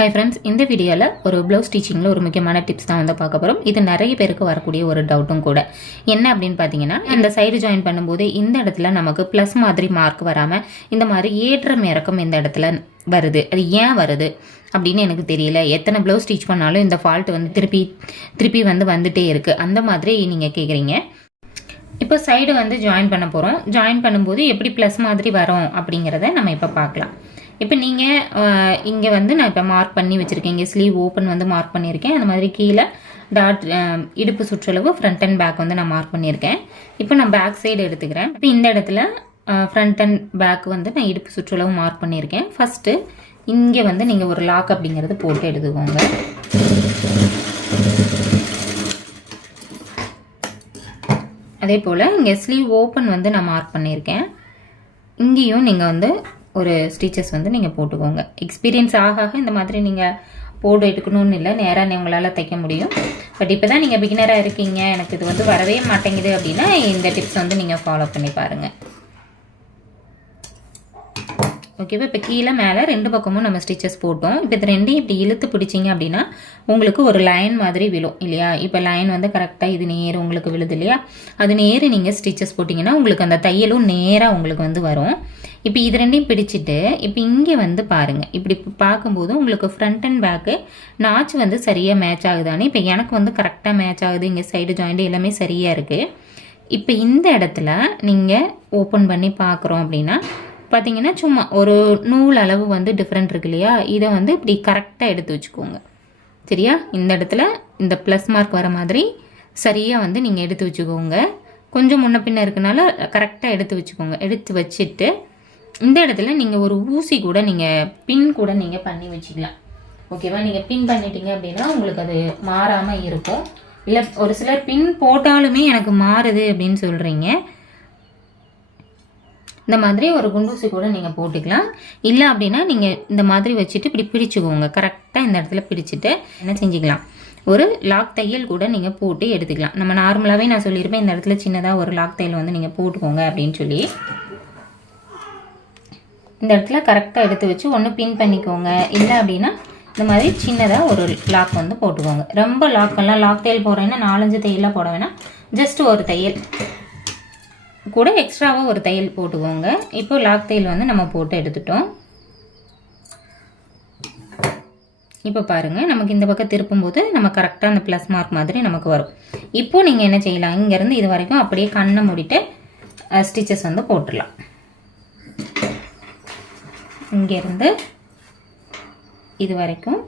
Hi friends இந்த வீடியோவில் ஒரு ப்ளவுஸ் ஸ்டிச்சிங்கில் ஒரு முக்கியமான டிப்ஸ் தான் வந்து பார்க்க போகிறோம் இது நிறைய பேருக்கு வரக்கூடிய ஒரு டவுட்டும் கூட. என்ன அப்படின்னு பார்த்தீங்கன்னா இந்த சைடு ஜாயின் பண்ணும்போது இந்த இடத்துல நமக்கு ப்ளஸ் மாதிரி மார்க் வராமல் இந்த மாதிரி ஏற்றம் இறக்கம் இந்த இடத்துல வருது. அது ஏன் வருது அப்படின்னு எனக்கு தெரியல. எத்தனை ப்ளவுஸ் ஸ்டிச் பண்ணாலும் இந்த ஃபால்ட் வந்து திருப்பி திருப்பி வந்து வந்துட்டே இருக்குது அந்த மாதிரி நீங்கள் கேட்குறீங்க இப்போ சைடு வந்து ஜாயின் பண்ண போகிறோம் ஜாயின் பண்ணும்போது எப்படி ப்ளஸ் மாதிரி வரும் அப்படிங்கிறத நம்ம இப்போ பார்க்கலாம். இப்போ நீங்கள் இங்கே வந்து நான் இப்போ மார்க் பண்ணி வச்சுருக்கேன். இங்கே ஸ்லீவ் ஓப்பன் வந்து மார்க் பண்ணியிருக்கேன். அந்த மாதிரி கீழே டாட் இடுப்பு சுற்றளவு ஃப்ரண்ட் அண்ட் பேக் வந்து நான் மார்க் பண்ணியிருக்கேன். இப்போ நான் பேக் சைடு எடுத்துக்கிறேன். இப்போ இந்த இடத்துல ஃப்ரண்ட் அண்ட் பேக் வந்து நான் இடுப்பு சுற்றளவு மார்க் பண்ணியிருக்கேன். ஃபஸ்ட்டு இங்கே வந்து நீங்கள் ஒரு லாக் அப்படிங்கிறது போட்டு எடுத்துக்கோங்க அதே போல் இங்கே ஸ்லீவ் ஓப்பன் வந்து நான் மார்க் பண்ணியிருக்கேன். இங்கேயும் நீங்கள் வந்து ஒரு ஸ்டிச்சஸ் வந்து நீங்கள் போட்டுக்கோங்க. எக்ஸ்பீரியன்ஸ் ஆக ஆக இந்த மாதிரி நீங்கள் போடு எடுக்கணும்னு இல்லை நேராக உங்களால் தைக்க முடியும். பட் இப்போ தான் நீங்கள் பிகினராக இருக்கீங்க. எனக்கு இது வந்து வரவே மாட்டேங்குது அப்படின்னா இந்த டிப்ஸ் வந்து நீங்கள் ஃபாலோ பண்ணி பாருங்கள் ஓகேவா இப்போ கீழே மேலே ரெண்டு பக்கமும் நம்ம ஸ்டிச்சஸ் போட்டோம். இப்போ இது ரெண்டையும் இப்படி இழுத்து பிடிச்சிங்க அப்படின்னா உங்களுக்கு ஒரு லைன் மாதிரி விழும் இல்லையா? இப்போ லைன் வந்து கரெக்டாக இது நேர் உங்களுக்கு விழுது இல்லையா? அது நேர் நீங்கள் ஸ்டிச்சஸ் போட்டிங்கன்னா உங்களுக்கு அந்த தையலும் நேராக உங்களுக்கு வந்து வரும். இப்போ இது ரெண்டையும் பிடிச்சிட்டு இப்போ இங்கே வந்து பாருங்கள் இப்படி பார்க்கும்போது உங்களுக்கு ஃப்ரண்ட் அண்ட் பேக்கு நாச்சு வந்து சரியாக மேட்ச் ஆகுதானே இப்போ எனக்கு வந்து கரெக்டாக மேட்ச் ஆகுது. இங்கே சைடு ஜாயிண்ட் எல்லாமே சரியாக இருக்குது இப்போ இந்த இடத்துல நீங்கள் ஓப்பன் பண்ணி பார்க்குறோம் அப்படின்னா பார்த்தீங்கன்னா சும்மா ஒரு நூல் அளவு வந்து டிஃப்ரெண்ட் இருக்கு இல்லையா? இதை வந்து இப்படி கரெக்டாக எடுத்து வச்சுக்கோங்க. சரியா? இந்த இடத்துல இந்த ப்ளஸ் மார்க் வர மாதிரி சரியாக வந்து நீங்கள் எடுத்து வச்சுக்கோங்க. கொஞ்சம் முன்ன பின்ன இருக்கனால கரெக்டாக எடுத்து வச்சுக்கோங்க. எடுத்து வச்சுட்டு இந்த இடத்துல நீங்கள் ஒரு ஊசி கூட நீங்கள் பின் கூட நீங்கள் பண்ணி வச்சுக்கலாம். ஓகேவா நீங்கள் பின் பண்ணிட்டீங்க அப்படின்னா உங்களுக்கு அது மாறாமல் இருக்கும். இல்லை ஒரு சிலர் பின் போட்டாலுமே எனக்கு மாறுது அப்படின்னு சொல்கிறீங்க இந்த மாதிரி ஒரு குண்டூசி கூட நீங்கள் போட்டுக்கலாம். இல்லை அப்படின்னா நீங்கள் இந்த மாதிரி வச்சுட்டு இப்படி பிடிச்சிக்கோங்க கரெக்டாக இந்த இடத்துல பிடிச்சிட்டு என்ன செஞ்சுக்கலாம். ஒரு லாக் தையல் கூட நீங்கள் போட்டு எடுத்துக்கலாம். நம்ம நார்மலாகவே நான் சொல்லியிருப்பேன் இந்த இடத்துல சின்னதாக ஒரு லாக் தையல் வந்து நீங்கள் போட்டுக்கோங்க அப்படின்னு சொல்லி. இந்த இடத்துல கரெக்டாக எடுத்து வச்சு ஒன்று பின் பண்ணிக்கோங்க. இல்லை அப்படின்னா இந்த மாதிரி சின்னதாக ஒரு லாக் வந்து போட்டுக்கோங்க. ரொம்ப லாக்கெல்லாம் லாக் தையல் போடுறேன்னா நாலஞ்சு தையலாக போட வேணாம். ஜஸ்ட் ஒரு தையல். கூட எக்ஸ்ட்ராவாக ஒரு தையல் போட்டுக்கோங்க. இப்போ லாக் தையல் வந்து நம்ம போட்டு எடுத்துட்டோம். இப்போ பாருங்கள் நமக்கு இந்த பக்கம் திருப்பும்போது நம்ம கரெக்டாக அந்த ப்ளஸ் மார்க் மாதிரி நமக்கு வரும். இப்போது நீங்கள் என்ன செய்யலாம்? இங்கேருந்து இது வரைக்கும் அப்படியே கண்ணை மூடிட்டு ஸ்டிச்சஸ் வந்து போட்டுடலாம். இங்கேருந்து இது வரைக்கும்.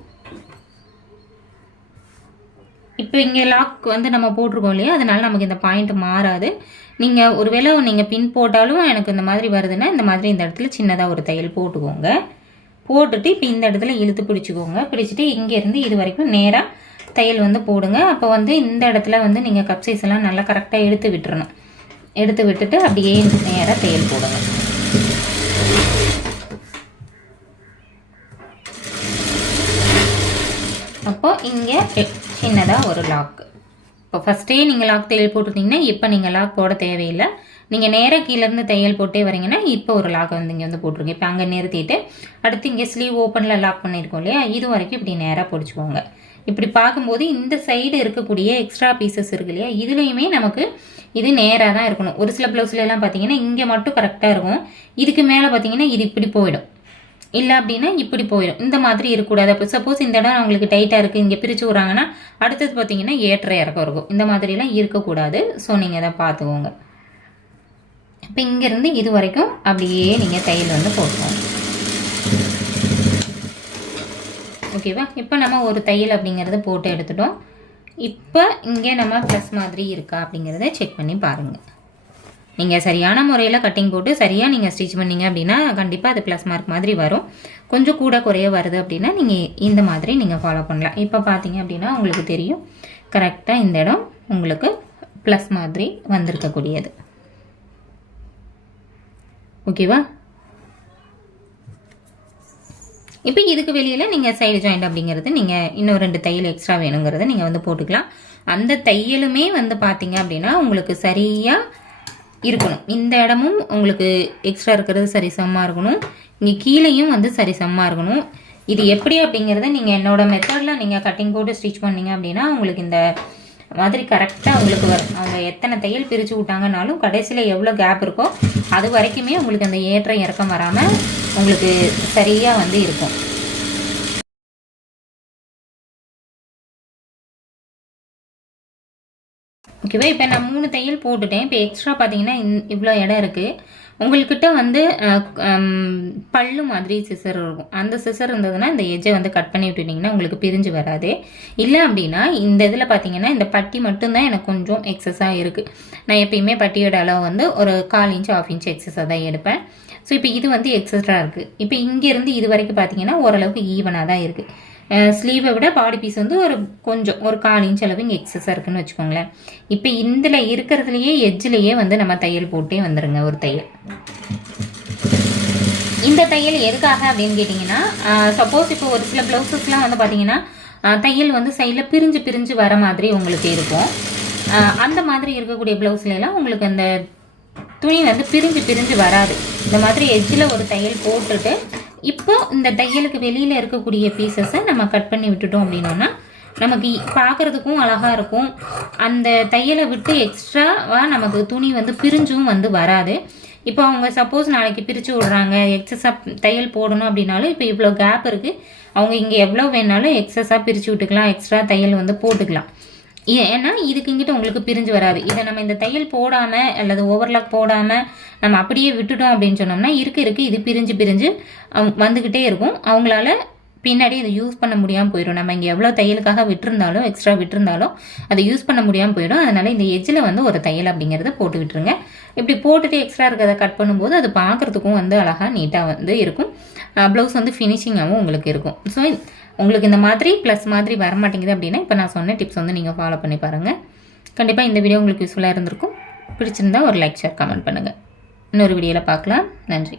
இப்போ இங்கே லாக் வந்து நம்ம போட்டிருக்கோம் இல்லையா? அதனால நமக்கு இந்த பாயிண்ட் மாறாது. நீங்கள் ஒருவேளை நீங்கள் பின் போட்டாலும் எனக்கு இந்த மாதிரி வருதுன்னா இந்த மாதிரி இந்த இடத்துல சின்னதாக ஒரு தையல் போட்டுக்கோங்க. போட்டுட்டு இப்போ இந்த இடத்துல இழுத்து பிடிச்சிக்கோங்க. பிடிச்சிட்டு இங்கேருந்து இது வரைக்கும் நேராக தையல் வந்து போடுங்க. அப்போ வந்து இந்த இடத்துல வந்து நீங்கள் கப் சைஸ் எல்லாம் நல்லா கரெக்டாக எடுத்து விட்டுறணும். எடுத்து விட்டுட்டு அப்படியே நேராக தையல் போடுங்க. அப்போ இங்கே சின்னதாக ஒரு லாக்கு இப்போ ஃபஸ்ட்டே நீங்கள் லாக் தையல் போட்டிருந்தீங்கன்னா இப்போ நீங்கள் லாக் போட தேவையில்லை. நீங்கள் நேராக கீழேருந்து தையல் போட்டே வரீங்கன்னா இப்போ ஒரு லாக் வந்து இங்கே வந்து போட்டிருக்கேன் இப்போ அங்கே நிறுத்திட்டு அடுத்து இங்கே ஸ்லீவ் ஓப்பனில் லாக் பண்ணியிருக்கோம் இல்லையா? இது வரைக்கும் இப்படி நேராக பிடிச்சிக்கோங்க. இப்படி பார்க்கும்போது இந்த சைடு இருக்கக்கூடிய எக்ஸ்ட்ரா பீசஸ் இருக்கு இல்லையா? இதுலேயுமே நமக்கு இது நேராக தான் இருக்கணும். ஒரு சில ப்ளவுஸ்லாம் பார்த்தீங்கன்னா இங்கே மட்டும் கரெக்டாக இருக்கும். இதுக்கு மேலே பார்த்தீங்கன்னா இது இப்படி போயிடும். இல்லை அப்படின்னா இப்படி போயிடும் இந்த மாதிரி இருக்கக்கூடாது. அப்போ சப்போஸ் இந்த இடம் அவங்களுக்கு டைட்டாக இருக்குது இங்கே பிரித்து விட்றாங்கன்னா அடுத்தது பார்த்தீங்கன்னா ஏற்ற இறக்கம் இருக்கும். இந்த மாதிரிலாம் இருக்கக்கூடாது. ஸோ நீங்கள் இதை பார்த்துக்கோங்க. இப்போ இங்கேருந்து இது வரைக்கும் அப்படியே நீங்கள் தையல் வந்து போட்டுக்கோங்க. ஓகேவா இப்போ நம்ம ஒரு தையல் அப்படிங்கிறத போட்டு எடுத்துட்டோம். இப்போ இங்கே நம்ம ப்ளஸ் மாதிரி இருக்கா அப்படிங்கிறத செக் பண்ணி பாருங்கள் நீங்கள் சரியான முறையில் கட்டிங் போட்டு சரியாக நீங்கள் ஸ்டிச் பண்ணீங்க அப்படின்னா கண்டிப்பாக அது ப்ளஸ் மார்க் மாதிரி வரும். கொஞ்சம் கூட குறைய வருது அப்படின்னா நீங்கள் இந்த மாதிரி நீங்கள் ஃபாலோ பண்ணலாம். இப்போ பார்த்தீங்க அப்படின்னா உங்களுக்கு தெரியும். கரெக்டாக இந்த இடம் உங்களுக்கு ப்ளஸ் மாதிரி வந்திருக்கக்கூடியது. ஓகேவா இப்போ இதுக்கு வெளியில் நீங்கள் சைடு ஜாயிண்ட் அப்படிங்கிறது நீங்கள் இன்னும் ரெண்டு தையல் எக்ஸ்ட்ரா வேணுங்கிறத நீங்கள் வந்து போட்டுக்கலாம். அந்த தையலுமே வந்து பார்த்தீங்க அப்படின்னா உங்களுக்கு சரியாக இருக்கணும். இந்த இடமும் உங்களுக்கு எக்ஸ்ட்ரா இருக்கிறது சரிசமமாக இருக்கணும். இங்கே கீழேயும் வந்து சரிசமமாக இருக்கணும். இது எப்படி அப்படிங்கிறத நீங்கள் என்னோட மெத்தடில் நீங்கள் கட்டிங் போட்டு ஸ்டிச் பண்ணீங்க அப்படின்னா உங்களுக்கு இந்த மாதிரி கரெக்டாக உங்களுக்கு வரும். அவங்க எத்தனை தையல் பிரித்து விட்டாங்கனாலும் கடைசியில் எவ்வளோ கேப் இருக்கோ அது வரைக்குமே உங்களுக்கு அந்த ஏற்றம் இறக்கம் வராமல் உங்களுக்கு சரியாக வந்து இருக்கும். ஓகேவா இப்போ நான் மூணு தையல் போட்டுட்டேன். இப்போ எக்ஸ்ட்ரா பார்த்தீங்கன்னா இவ்வளோ இடம் இருக்குது உங்கள்கிட்ட வந்து பல்லு மாதிரி சிசர் இருக்கும். அந்த சிசர் இருந்ததுன்னா இந்த எஜ்ஜை வந்து கட் பண்ணி விட்டுட்டிங்கன்னா உங்களுக்கு பிரிஞ்சு வராது. இல்லை அப்படின்னா இந்த இதில் பார்த்தீங்கன்னா இந்த பட்டி மட்டும்தான் எனக்கு கொஞ்சம் எக்ஸஸாக இருக்குது நான் எப்பயுமே பட்டியோட அளவு வந்து ஒரு கால் இன்ச் ஆஃப் இன்ச் எக்ஸஸாக தான் எடுப்பேன். ஸோ இப்போ இது வந்து எக்ஸஸ்ட்ரா இருக்குது இப்போ இங்கேருந்து இது வரைக்கும் பார்த்தீங்கன்னா ஓரளவுக்கு ஈவனாக தான் இருக்குது ஸ்லீவை விட பாடி பீஸ் வந்து ஒரு கொஞ்சம் ஒரு கால் இன்ச் அளவு இங்கே எக்ஸஸாக இருக்குன்னு வச்சுக்கோங்களேன். இப்போ இதில் இருக்கிறதுலையே எஜ்ஜிலேயே வந்து நம்ம தையல் போட்டே வந்துடுங்க ஒரு தையல். இந்த தையல் எதுக்காக அப்படின்னு கேட்டிங்கன்னா சப்போஸ் இப்போ ஒரு சில ப்ளவுசஸ்லாம் வந்து பார்த்தீங்கன்னா தையல் வந்து சைடில் பிரிஞ்சு பிரிஞ்சு வர மாதிரி உங்களுக்கு இருக்கும். அந்த மாதிரி இருக்கக்கூடிய ப்ளவுஸ்லாம் உங்களுக்கு அந்த துணி வந்து பிரிஞ்சு பிரிஞ்சு வராது. இந்த மாதிரி எஜ்ஜில் ஒரு தையல் போட்டுட்டு இப்போ இந்த தையலுக்கு வெளியில் இருக்கக்கூடிய பீசஸை நம்ம கட் பண்ணி விட்டுட்டோம் அப்படின்னோன்னா நமக்கு பார்க்குறதுக்கும் அழகாக இருக்கும். அந்த தையலை விட்டு எக்ஸ்ட்ராவாக நமக்கு துணி வந்து பிரிஞ்சும் வந்து வராது. இப்போ அவங்க சப்போஸ் நாளைக்கு பிரித்து விடுறாங்க எக்ஸஸாக தையல் போடணும் அப்படின்னாலும் இப்போ இவ்வளோ கேப் இருக்குது அவங்க இங்கே எவ்வளோ வேணாலும் எக்ஸஸாக பிரித்து விட்டுக்கலாம் எக்ஸ்ட்ரா தையல் வந்து போட்டுக்கலாம். ஏன்னா இதுக்கு இங்கிட்ட உங்களுக்கு பிரிஞ்சு வராது. இதை நம்ம இந்த தையல் போடாமல் அல்லது ஓவர்லாக் போடாமல் நம்ம அப்படியே விட்டுட்டோம் அப்படின்னு சொன்னோம்னா இருக்க இருக்க இது பிரிஞ்சு பிரிஞ்சு அவங்க வந்துக்கிட்டே இருக்கும். அவங்களால பின்னாடி இதை யூஸ் பண்ண முடியாமல் போயிடும். நம்ம இங்கே எவ்வளோ தையலுக்காக விட்டுருந்தாலும் எக்ஸ்ட்ரா விட்டுருந்தாலும் அதை யூஸ் பண்ண முடியாமல் போயிடும். அதனால இந்த எஜ்ஜில் வந்து ஒரு தையல் அப்படிங்கிறத போட்டு விட்டுருங்க. இப்படி போட்டுட்டு எக்ஸ்ட்ரா இருக்கிறத கட் பண்ணும்போது அது பார்க்குறதுக்கும் வந்து அழகாக நீட்டாக வந்து இருக்கும். ப்ளவுஸ் வந்து ஃபினிஷிங்காகவும் உங்களுக்கு இருக்கும். ஸோ உங்களுக்கு இந்த மாதிரி ப்ளஸ் மாதிரி வர மாட்டேங்குது அப்படின்னா இப்போ நான் சொன்ன டிப்ஸ் வந்து நீங்கள் ஃபாலோ பண்ணி பாருங்கள் கண்டிப்பாக இந்த வீடியோ உங்களுக்கு யூஸ்ஃபுல்லாக இருந்திருக்கும். பிடிச்சிருந்தா ஒரு லைக் ஷேர் கமெண்ட் பண்ணுங்கள் இன்னொரு வீடியோவில் பார்க்கலாம். நன்றி.